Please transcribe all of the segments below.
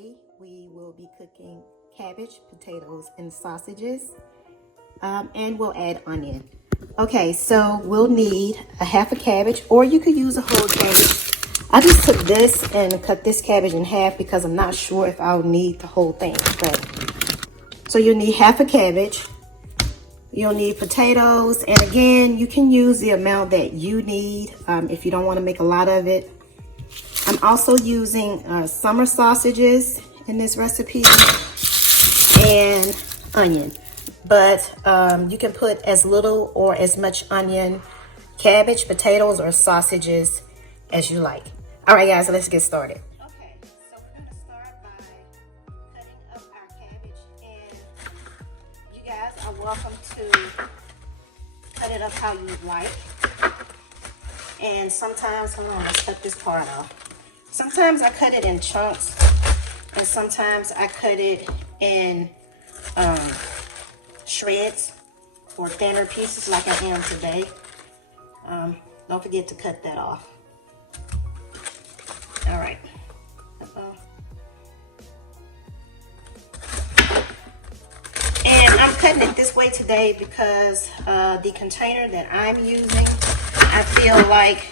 Today we will be cooking cabbage, potatoes, and sausages, and we'll add onion. Okay, so we'll need a half a cabbage, or you could use a whole cabbage. I just took this and cut this cabbage in half because I'm not sure if I'll need the whole thing. So you'll need half a cabbage. You'll need potatoes, and again, you can use the amount that you need if you don't want to make a lot of it. I'm also using summer sausages in this recipe and onion, but you can put as little or as much onion, cabbage, potatoes, or sausages as you like. All right, guys, let's get started. Okay, so we're going to start by cutting up our cabbage, and you guys are welcome to cut it up how you like. And sometimes, hold on, let's cut this part off. Sometimes I cut it in chunks, and sometimes I cut it in shreds or thinner pieces like I am today. Don't forget to cut that off. All right. And I'm cutting it this way today because the container that I'm using, I feel like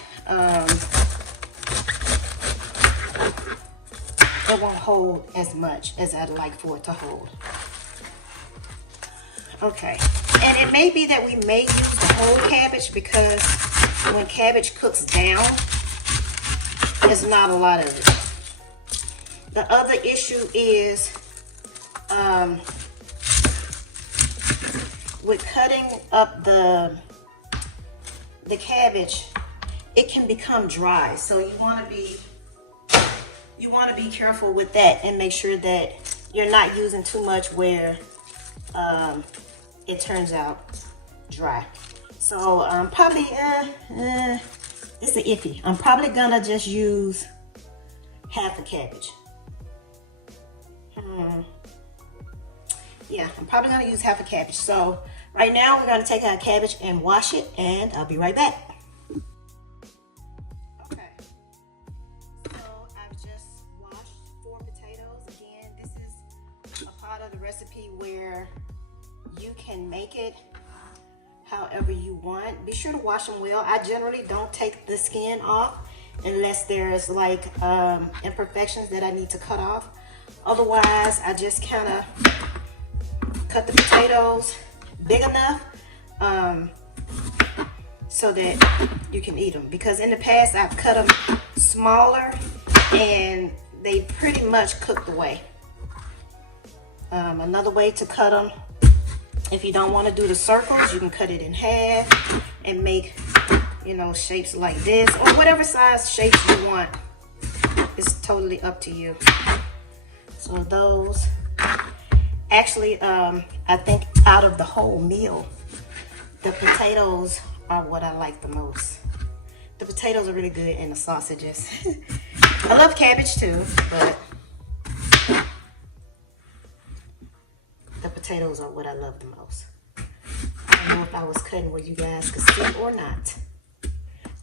it won't hold as much as I'd like for it to hold. Okay, and it may be that we may use the whole cabbage because when cabbage cooks down, there's not a lot of it. The other issue is with cutting up the cabbage, it can become dry, so you want to be careful with that and make sure that you're not using too much where it turns out dry. So probably it's an iffy. I'm probably gonna just use half a cabbage. Yeah, I'm probably gonna use half a cabbage. So right now we're gonna take our cabbage and wash it, and I'll be right back. Okay, so I've just washed 4 potatoes. Again, this is a part of the recipe where you can make it however you want. Be sure to wash them well. I generally don't take the skin off unless there's like imperfections that I need to cut off. Otherwise, I just kind of cut the potatoes big enough so that you can eat them, because in the past I've cut them smaller and they pretty much cooked away. Another way to cut them, if you don't want to do the circles, you can cut it in half and make, you know, shapes like this, or whatever size shapes you want. It's totally up to you. So those, actually, I think out of the whole meal, the potatoes are what I like the most. The potatoes are really good, and the sausages. I love cabbage too, but the potatoes are what I love the most. I don't know if I was cutting where you guys could see or not.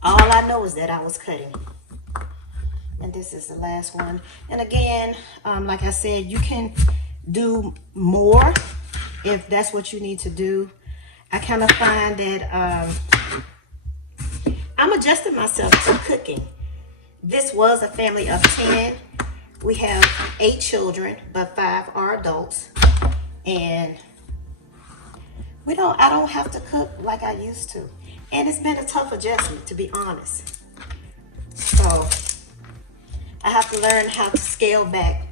All I know is that I was cutting. And this is the last one. And again, like I said, you can do more if that's what you need to do. I kind of find that I'm adjusting myself to cooking. This was a family of 10. We have 8 children, but 5 are adults. And I don't have to cook like I used to. And it's been a tough adjustment, to be honest. So I have to learn how to scale back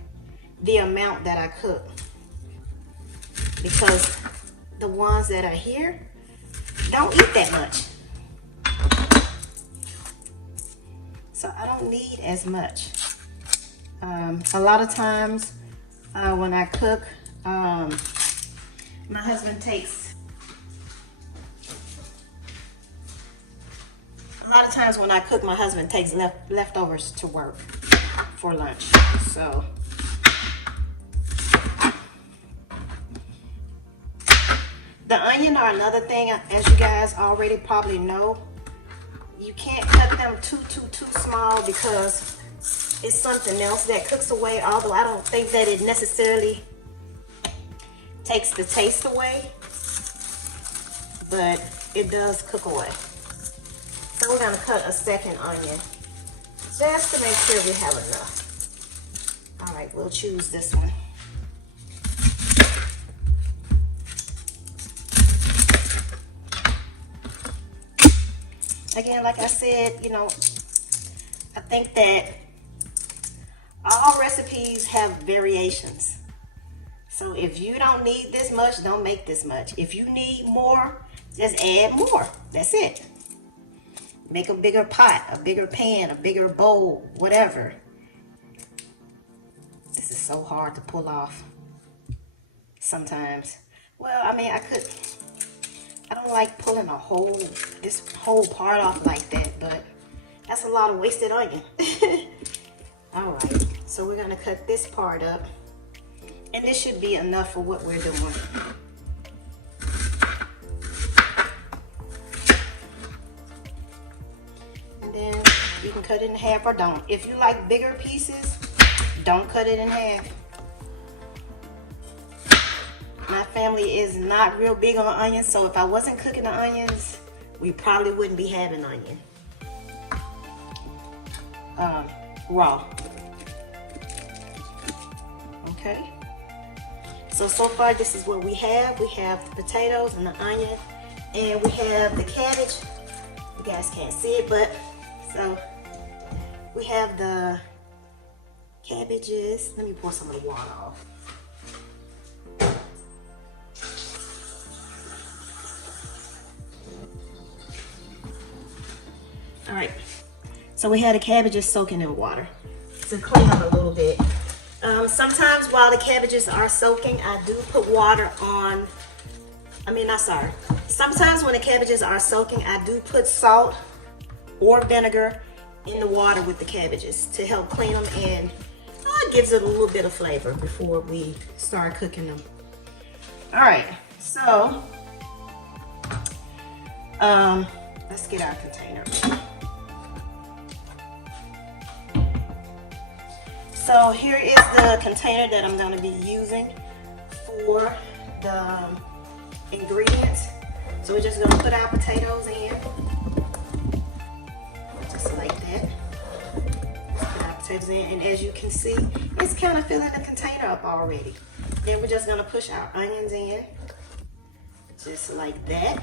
the amount that I cook, because the ones that are here don't eat that much. So I don't need as much. A lot of times when I cook, my husband takes, leftovers to work for lunch. So the onion are another thing, as you guys already probably know. You can't cut them too small because is something else that cooks away, although I don't think that it necessarily takes the taste away, but it does cook away. So we're gonna cut a second onion just to make sure we have enough. All right, we'll choose this one. Again, like I said, you know, I think that all recipes have variations. So if you don't need this much, don't make this much. If you need more, just add more. That's it. Make a bigger pot, a bigger pan, a bigger bowl, whatever. This is so hard to pull off sometimes. Well, I mean, I don't like pulling this whole part off like that, but that's a lot of wasted onion. All right, so we're gonna cut this part up, and this should be enough for what we're doing. And then you can cut it in half or don't. If you like bigger pieces, don't cut it in half. My family is not real big on onions, so if I wasn't cooking the onions, we probably wouldn't be having onion. Raw. Okay. So far this is what we have. We have the potatoes and the onion, and we have the cabbage. You guys can't see it, but so we have the cabbages. Let me pour some of the water off. All right, so we had the cabbages soaking in water to clean them a little bit. Sometimes while the cabbages are soaking, I do put water on, sometimes when the cabbages are soaking, I do put salt or vinegar in the water with the cabbages to help clean them, and it gives it a little bit of flavor before we start cooking them. All right, so let's get our container. So here is the container that I'm going to be using for the ingredients. So we're just going to put our potatoes in, just like that. Put our potatoes in, and as you can see, it's kind of filling the container up already. Then we're just going to push our onions in, just like that.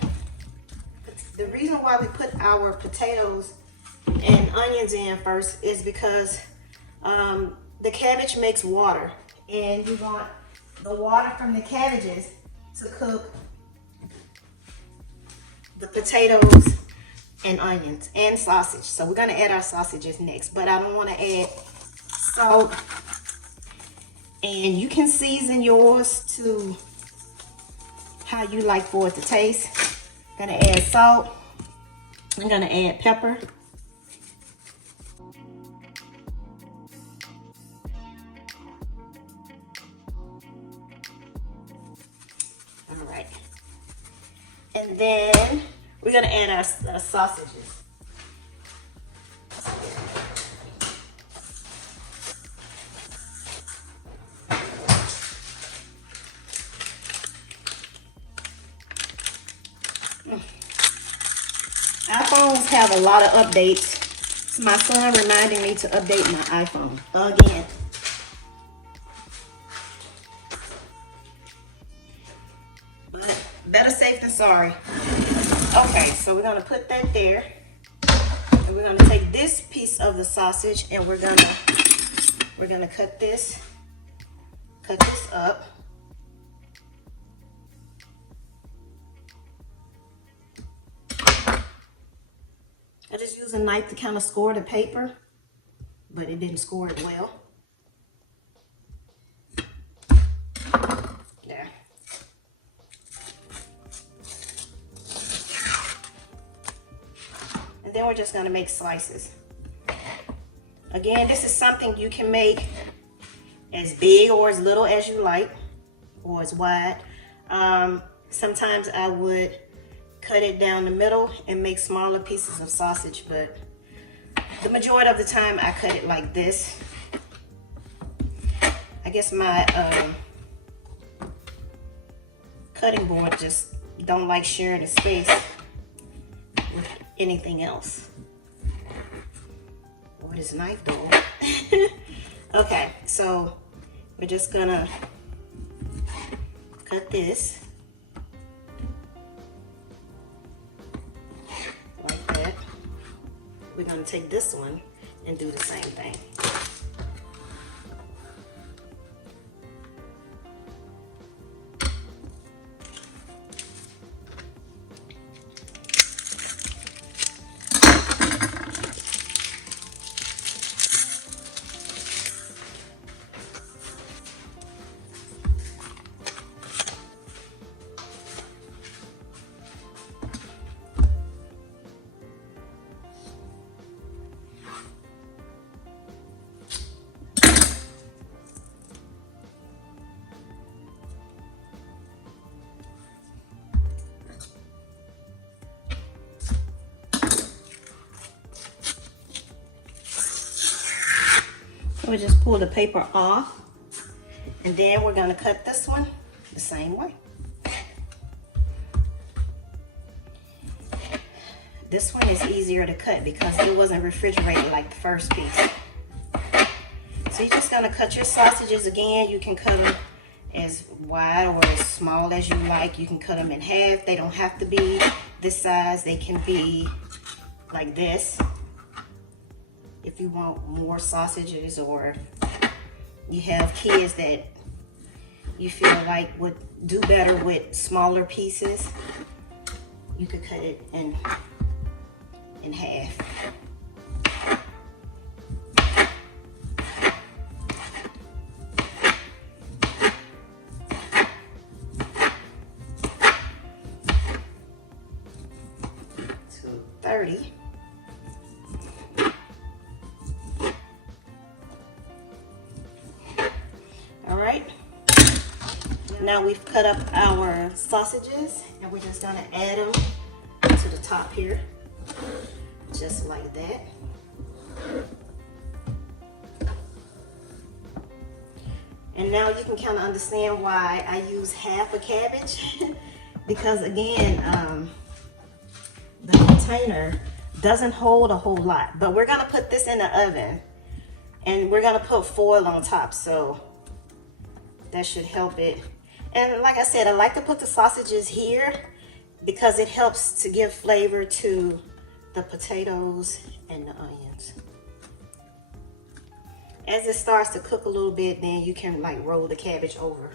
The reason why we put our potatoes and onions in first is because the cabbage makes water, and you want the water from the cabbages to cook the potatoes and onions and sausage. So we're gonna add our sausages next, but I don't want to add salt. And you can season yours to how you like for it to taste. I'm gonna add salt. I'm gonna add pepper. All right. And then we're gonna add our sausages. iPhones have a lot of updates. It's my son reminding me to update my iPhone again. But better safe than sorry. Okay, so we're gonna put that there. And we're gonna take this piece of the sausage and we're gonna cut this up. I just used a knife to kind of score the paper, but it didn't score it well. There. And then we're just gonna make slices. Again, this is something you can make as big or as little as you like, or as wide. Sometimes I would cut it down the middle and make smaller pieces of sausage, but the majority of the time I cut it like this. I guess my cutting board just don't like sharing the space with anything else. Or this knife though. Okay, so we're just gonna cut this like that. We're gonna take this one and do the same thing. We just pull the paper off, and then we're gonna cut this one the same way. This one is easier to cut because it wasn't refrigerated like the first piece. So you're just gonna cut your sausages again. You can cut them as wide or as small as you like. You can cut them in half. They don't have to be this size. They can be like this. If you want more sausages, or you have kids that you feel like would do better with smaller pieces, you could cut it in half. So 30. Now we've cut up our sausages, and we're just gonna add them to the top here, just like that. And now you can kind of understand why I use half a cabbage because again, the container doesn't hold a whole lot, but we're gonna put this in the oven, and we're gonna put foil on top, so that should help it. And like I said, I like to put the sausages here because it helps to give flavor to the potatoes and the onions. As it starts to cook a little bit, then you can like roll the cabbage over.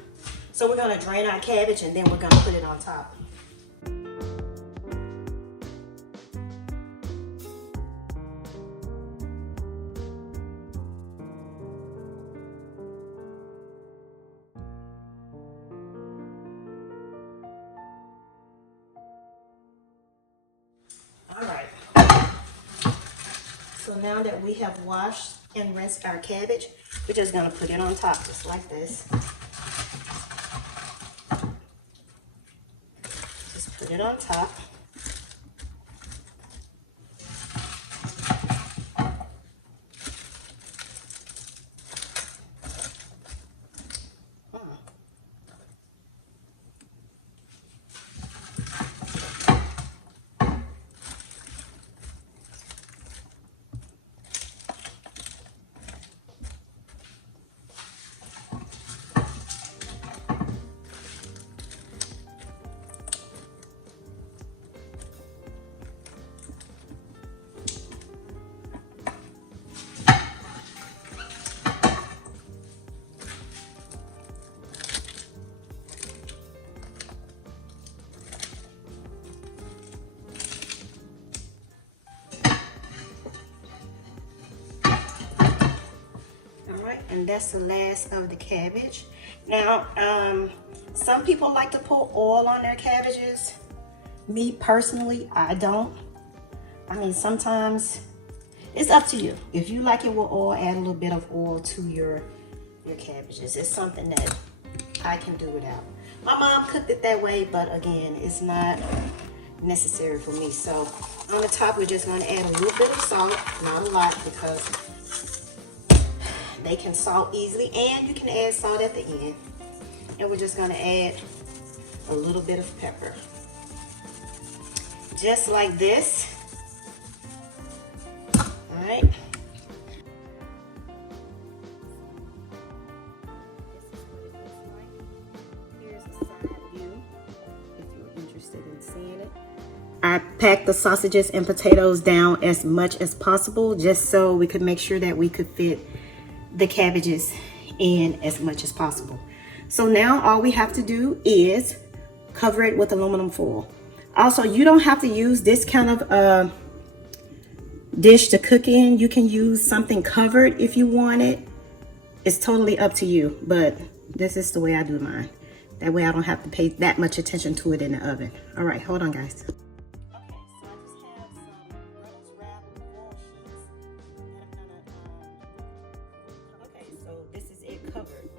So we're gonna drain our cabbage, and then we're gonna put it on top. So now that we have washed and rinsed our cabbage, we're just gonna put it on top just like this. Just put it on top. And that's the last of the cabbage. Now, some people like to put oil on their cabbages. Me personally, I don't. I mean, sometimes it's up to you. If you like it with oil, add a little bit of oil to your cabbages. It's something that I can do without. My mom cooked it that way, but again, it's not necessary for me. So on the top, we're just going to add a little bit of salt, not a lot, because They can salt easily, and you can add salt at the end. And we're just gonna add a little bit of pepper. Just like this. All right. Here's a side view if you're interested in seeing it. I packed the sausages and potatoes down as much as possible just so we could make sure that we could fit the cabbages in as much as possible. So now all we have to do is cover it with aluminum foil. Also, you don't have to use this kind of dish to cook in. You can use something covered if you want it. It's totally up to you, but this is the way I do mine. That way I don't have to pay that much attention to it in the oven. All right, hold on, guys.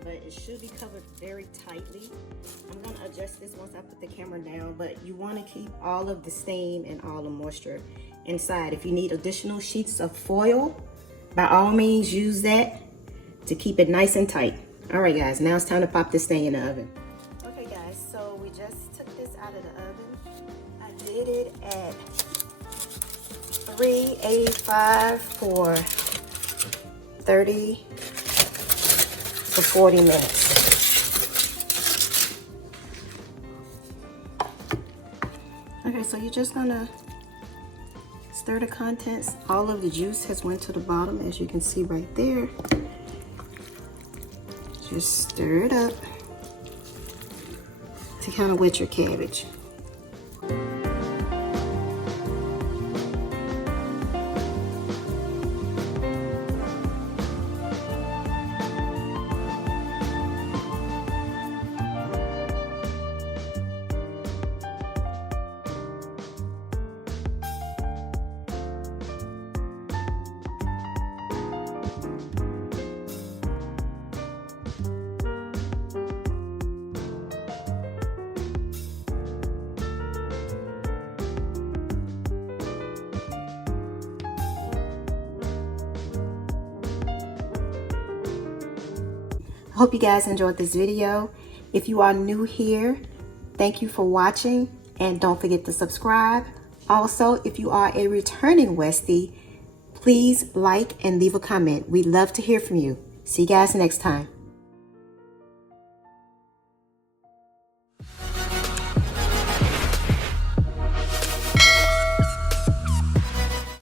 But it should be covered very tightly. I'm gonna adjust this once I put the camera down, but you wanna keep all of the steam and all the moisture inside. If you need additional sheets of foil, by all means use that to keep it nice and tight. All right guys, now it's time to pop this thing in the oven. Okay guys, so we just took this out of the oven. I did it at 385 for 30 to 40 minutes. Okay, so you're just gonna stir the contents. All of the juice has went to the bottom, as you can see right there. Just stir it up to kind of wet your cabbage. I hope you guys enjoyed this video. If you are new here, thank you for watching, and don't forget to subscribe. Also, if you are a returning Westie, please like and leave a comment. We'd love to hear from you. See you guys next time.